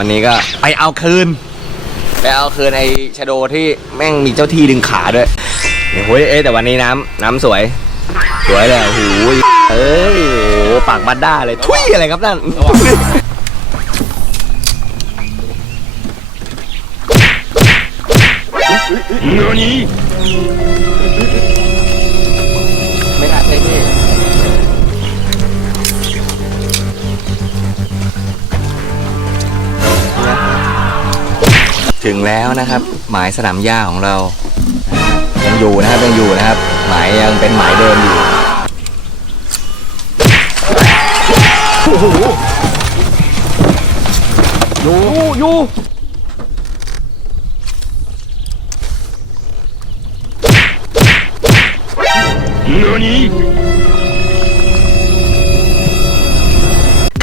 วันนี้ก็ไปเอาคืน ไปเอาคืนไอ้ชะโดที่แม่งมีเจ้าที่ดึงขาด้วยเนี่ยโอ้ยเอ้ยแต่วันนี้น้ำน้ำสวย สวยเลยโอ้โหเอ้ยโอ้โหปากบัดด้าเลยทุยอะไรครับนั่นไถึงแล้วนะครับ หมายสนามหญ้าของเรานะฮะยังอยู่นะครับยังอยู่นะครับ หมายยังเป็นหมายเดิมอยู่อยู่อยู่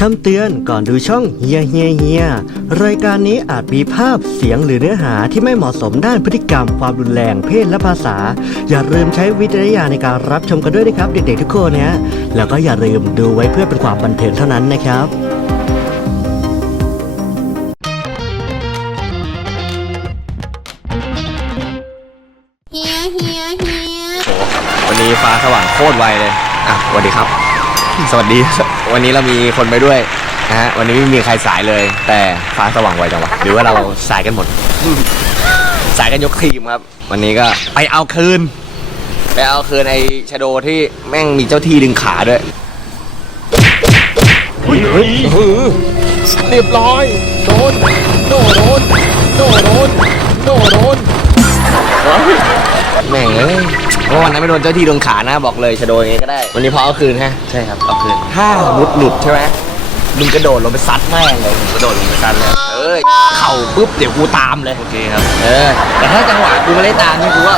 คำเตือนก่อนดูช่องเฮียเฮียเฮียรายการนี้อาจมีภาพเสียงหรือเนื้อหาที่ไม่เหมาะสมด้านพฤติกรรม ความรุนแรงเพศและภาษา อย่าลืมใช้วิจารณญาณในการรับชมกันด้วยนะครับ เด็กๆทุกคนนะฮะแล้วก็อย่าลืมดูไว้เพื่อเป็นความบันเทิงเท่านั้นนะครับเฮียเฮียเฮียวันนี้ฟ้าสว่างโคตรไวเลยอะสวัสดีครับ สวัสดี วันนี้เรามีคนไปด้วยนะฮะวันนี้ไม่มีใครสายเลย แต่ฟ้าสว่างไวจังวะหรือว่าเราสายกันหมด สายกันยกทีมครับ วันนี้ก็ไปเอาคืนไปเอาคืนไอ้ชโดที่แม่งมีเจ้าที่ดึงขาด้วยเรียบร้อยโดนโดโดนโดโดนโดโดนแม่งเอ้ย เพราะวันนั้นไม่โดนเจ้าที่ดึงขานะบอกเลยชะโดอย่างงี้ก็ได้ วันนี้พอเอาคืนฮะ ใช่ครับเอาคืน ถ้ามุดหลุดใช่ไหมมึงกระโดดลงไปซัดแม่งเลยกระโดดลงไปซัดเลยเอ้ยเข่าปุ๊บเดี๋ยวกูตามเลย โอเคครับ เออ แต่ถ้าจังหวะกูไม่ได้ตามนี่กูว่า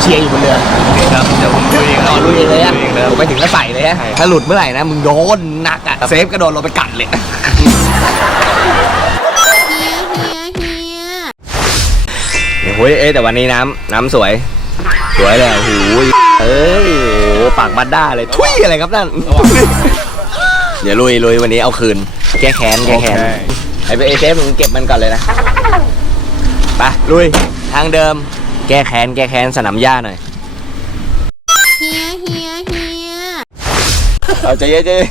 เชียร์อยู่บนเรือโอเคครับ เดี๋ยวผมลุยเองต่อลุยเองเลยอะผมไปถึงก็ใส่เลยฮะ ถ้าหลุดเมื่อไหร่นะมึงโดนหนักอะเซฟกระโดดลงไปกัดเลย เฮียเฮียเฮียเนี่ยโอ้ยเอ้ยแต่วันนี้น้ำน้ำสวย สวยเลยโอ้โหเอ้ยโอ้โหปากบัดด้าเลยทุยอะไรครับนั่นเดี๋ยวลุยลุยวันนี้เอาคืน แก้แค้นแก้แค้นโอเคไอ้เอเซฟมึงเก็บมันก่อนเลยนะไปลุยทางเดิม แก้แค้นแก้แค้นสนามหญ้าหน่อยเฮียเฮียเฮียเอาใจเย็นใจเย็น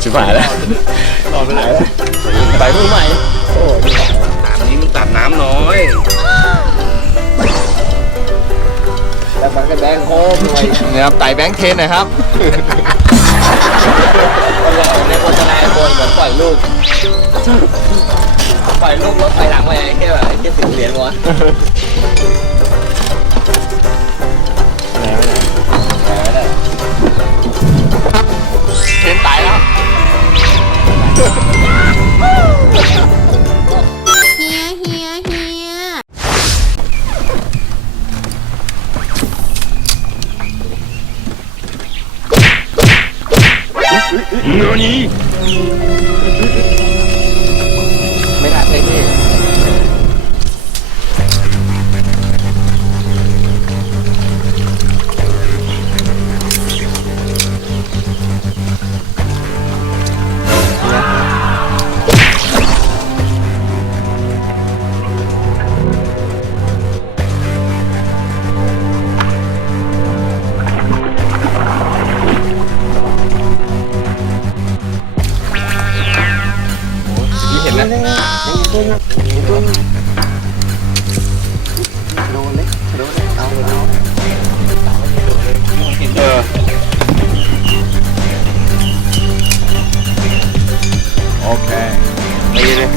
ชิบหายแล้วต่อไปเลยไปมือใหม่อันนี้มึงตัดน้ำน้อย แล้วมันก็แบงโค้งเลยนะครับไต่แบงค์เทนหนะครับในโฆษณาโคนเหมือนปล่อยลูก ปล่อยลูกรถไฟหลังไปไอ้แค่แบบไอ้แค่สิบเหรียญวะ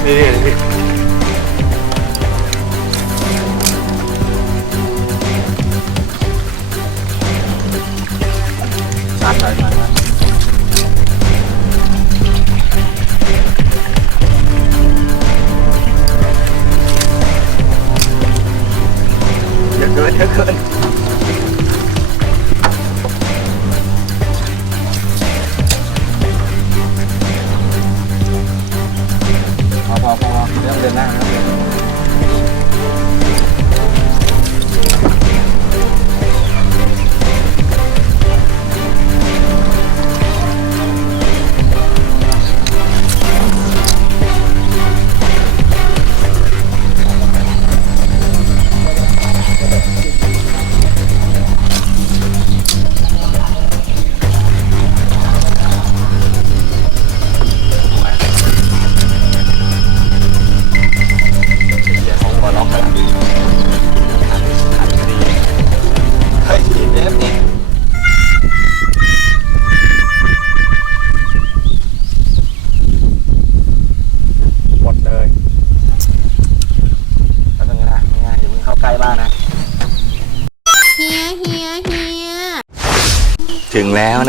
ตี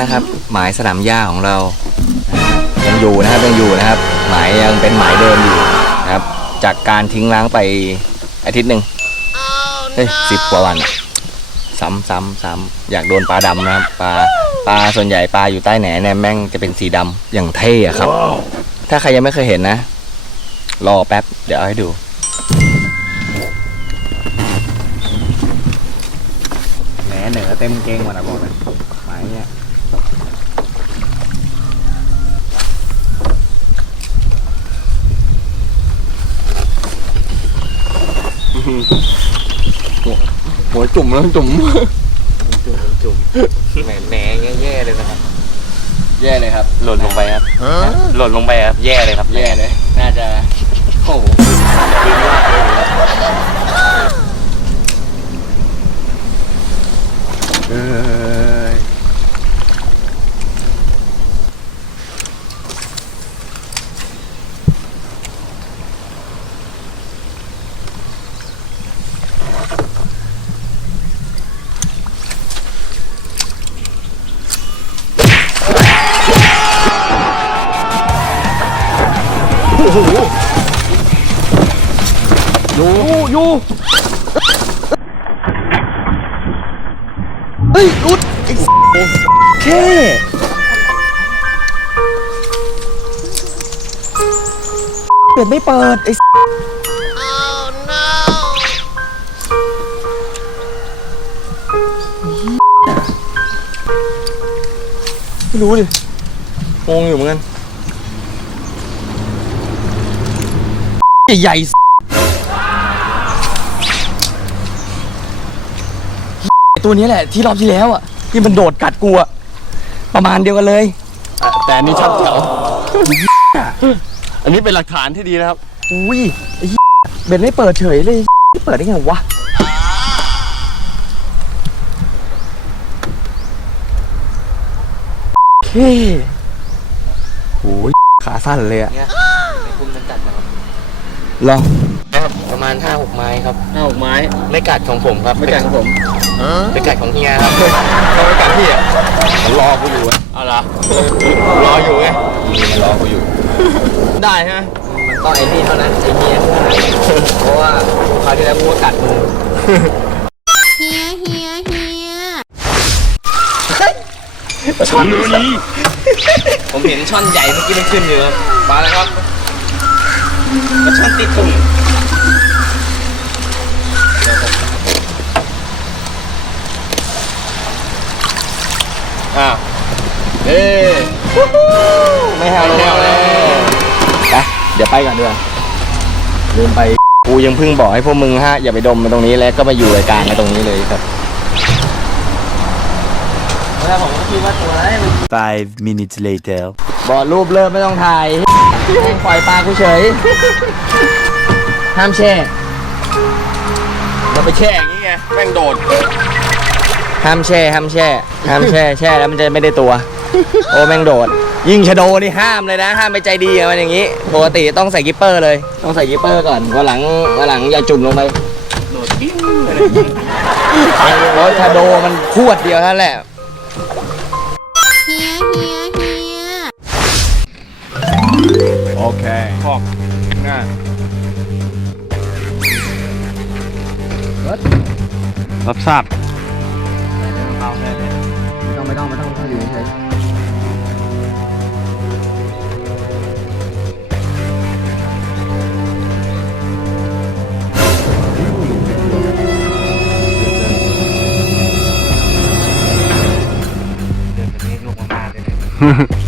นะครับ หมายสนามหญ้าของเรายังอยู่นะครับยังอยู่นะครับ หมายยังเป็นหมายเดิมอยู่นะครับ จากการทิ้งล้างไปอาทิตย์หนึ่งเฮ้ยสิบกว่าวัน ซ้ำซ้ำซ้ำอยากโดนปลาดำนะครับปลาปลาส่วนใหญ่ปลาอยู่ใต้แหนเนี่ยแม่งจะเป็นสีดำอย่างเท่อะครับ ถ้าใครยังไม่เคยเห็นนะ รอแป๊บ เดี๋ยวเอาให้ดูแหนเหนือเต็มเกงหมดนะบอกเลยหมายเนี่ย หัวจุ่มแล้วจุ่มจุ่มจุ่มแหนแหนแย่ๆเลยนะครับ แย่เลยครับ หล่นลงไปครับ หล่นลงไปครับ แย่เลยครับ แย่เลย น่าจะ โอ้โหดึงยากเลยเอ้ ยอยู่อยู่เฮ้ยรุดไอ้สแค่เปิดไม่เปิดไอ้ oh no ไม่รู้ดิงงอยู่เหมือนกัน ใหญ่ๆไอ้ตัวนี้แหละ ที่รอบที่แล้วอะ ที่มันโดดกัดกูอะ ประมาณเดียวกันเลย แต่อันนี้ชัดแจ๋วอันนี้เป็นหลักฐานที่ดีนะครับ อุ้ยไอ้เหี้ยเบนไม่เปิดเฉยเลยไม่เปิดได้ไงวะเคโอ้ยขาสั้นเลยอะคุณมันกัดนะครับ เหรอประมาณห้าหกไม้ครับ ห้าหกไม้ไม่กัดของผมครับไม่กัดของผมไม่กัดของเฮียครับเขาไม่กัดพี่อะมันรอกูอยู่อะเอาเหรอรออยู่ไงมันรอกูอยู่ ได้ฮะมันต้องไอ้นี่เท่านั้นไอ้เฮียเท่านั้นเพราะว่าคราวที่แล้วกูก็กัดมึงเฮียเฮียเฮียช่อนนี้ผมเห็นช่อนใหญ่เมื่อกี้มันขึ้นอยู่ครับมาแล้วครับ ก็ช่อนติดตุ่มอ้าวเอ้ไม่แฮวไม่แฮวเลยไปเดี๋ยวไปก่อนดีกว่าลืมไปกูยังเพิ่งบอกให้พวกมึงฮะอย่าไปดมมาตรงนี้แล้วก็มาอยู่รายการมาตรงนี้เลยครับแล้วผมก็คิดว่าตัวอะไรมัน Five minutes later. บอกรูปเริ่มไม่ต้องถ่ายแม่ง ปล่อยปลากูเฉย ห้ามแช่เราไปแช่อย่างนี้ไงแม่งโดดห้ามแช่ห้ามแช่ห้ามแช่แช่แล้วมันจะไม่ได้ตัว โอ้แม่งโดด ยิงชะโดนี่ห้ามเลยนะ ห้ามไปใจดีกับมันอย่างนี้ปกติต้องใส่กิปเปอร์เลย ต้องใส่กิปเปอร์ก่อนวันหลังวันหลังอย่าจุ่มลงไปโดดปิ้งโอ้ยชะโดมันขวดเดียวเท่านั้นแหละ โอเคขอบง่ายรับทราบไม่ต้องไม่ต้องไม่ต้องไม่ต้องอยู่เฉยเดิไปมาเ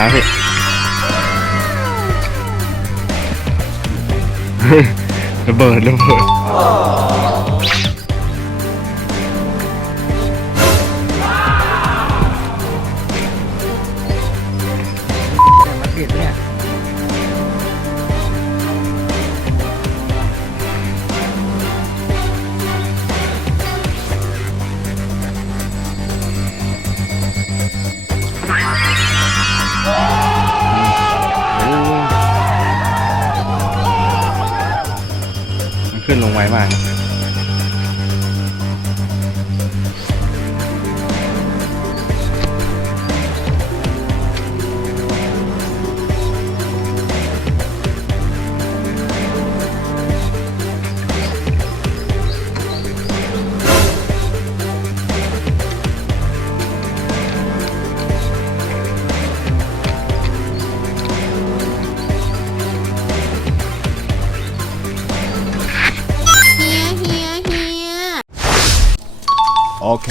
าสิระเบิดระเบิด ไวมากนะ โอเคว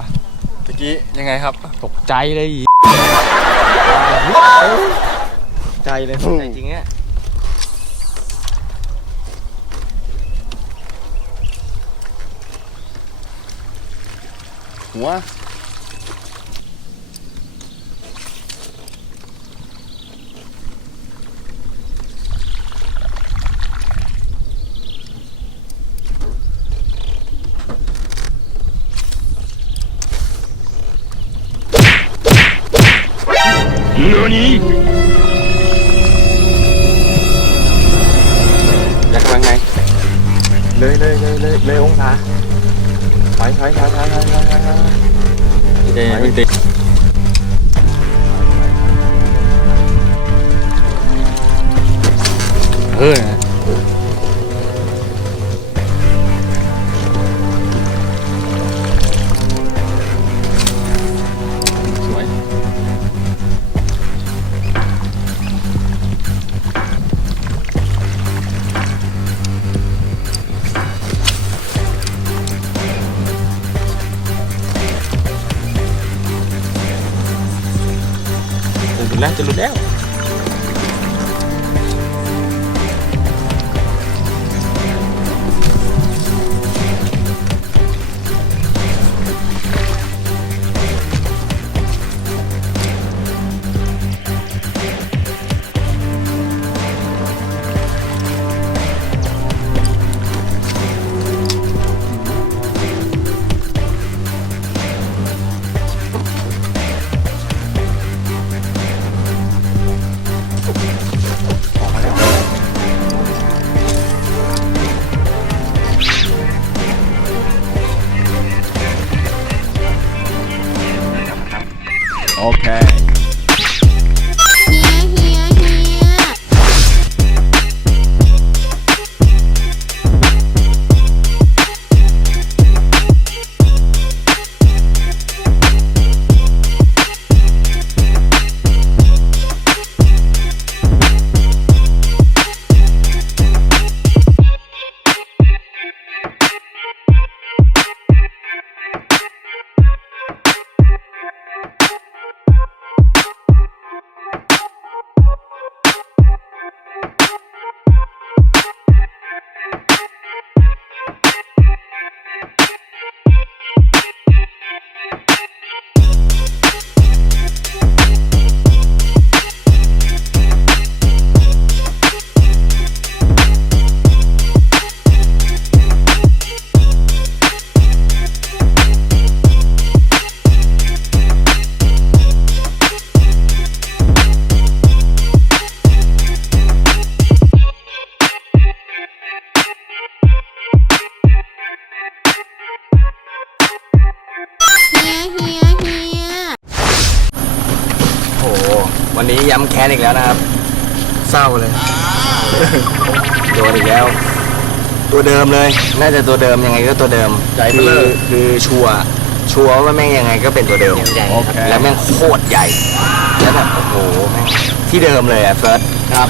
ะตะกี้ยังไงครับ ตกใจเลยอีใจเลยใจจริงเนี่ หัวอยากกำลังไงเลยเลยเลยเลยเลยองศาถ อยถอยถอยถอยถอยถอยถอยถอยเจ๊ไม่ติดเออ Latelo now. วันนี้ย้ำแค้นอีกแล้วนะครับ เศร้าเลย โดนอีกแล้ว ตัวเดิมเลย น่าจะตัวเดิมยังไงก็ตัวเดิมใจเบลอคือคือชัวร์ชัวร์ว่าแม่งยังไงก็เป็นตัวเดิมโอเค แล้วแม่งโคตรใหญ่ แล้วแบบโอ้โหแม่งที่เดิมเลยอะเฟิร์สครับ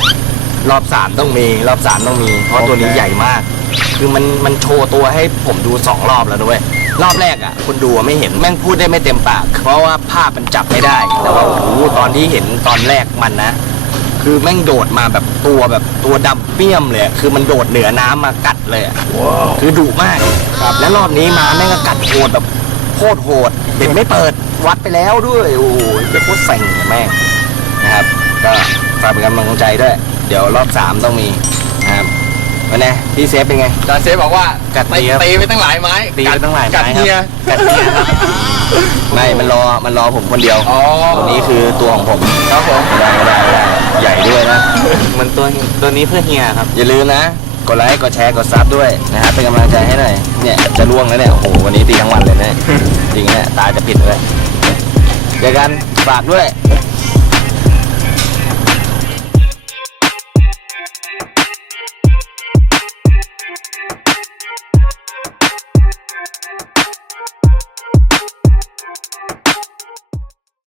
รอบสามต้องมี รอบสามต้องมี เพราะตัวนี้โอเค ใหญ่มาก คือมันมันโชว์ตัวให้ผมดูสองรอบแล้วด้วย รอบแรกอะคนดูอะไม่เห็นแม่งพูดได้ไม่เต็มปาก เพราะว่าภาพมันจับไม่ได้ แต่ว่าโอ้โหตอนที่เห็นตอนแรกมันนะ คือแม่งโดดมาแบบตัวแบบตัวดำเปี้ยมเลยอะคือมันโดดเหนือน้ำมากัดเลยอะคือดุมากครับแล้วรอบนี้มาแม่งก็กัดโหดแบบโคตรโหดเด็กไม่เปิดวัดไปแล้วด้วยโอ้โหเป็นโคตรเซ็งอะแม่งนะครับ ก็ฝากเป็นกำลังใจด้วย เดี๋ยวรอบสามต้องมีนะครับ วันนี้พี่เซฟเป็นไง จานเซฟบอกว่ากัดตีเนียตีไปตั้งหลายไม้ตีไปตั้งหลายไม้กัดครับเฮียกัดเนียครับไม่มันรอมันรอผมคนเดียวอ๋อตัวนี้คือตัวของผมครับผมได้ได้ได้ใหญ่ด้วยนะ มันตัวตัวนี้เพื่อเฮียครับ อย่าลืมนะ กดไลค์กดแชร์กดซับด้วยนะครับเป็นกำลังใจให้หน่อยเนี่ยจะล่วงแล้วเนี่ยโอ้โหวันนี้ตีทั้งวันเลยเนี่ยจริงเนี่ยตาจะปิดเลยเจอกันฝากด้วย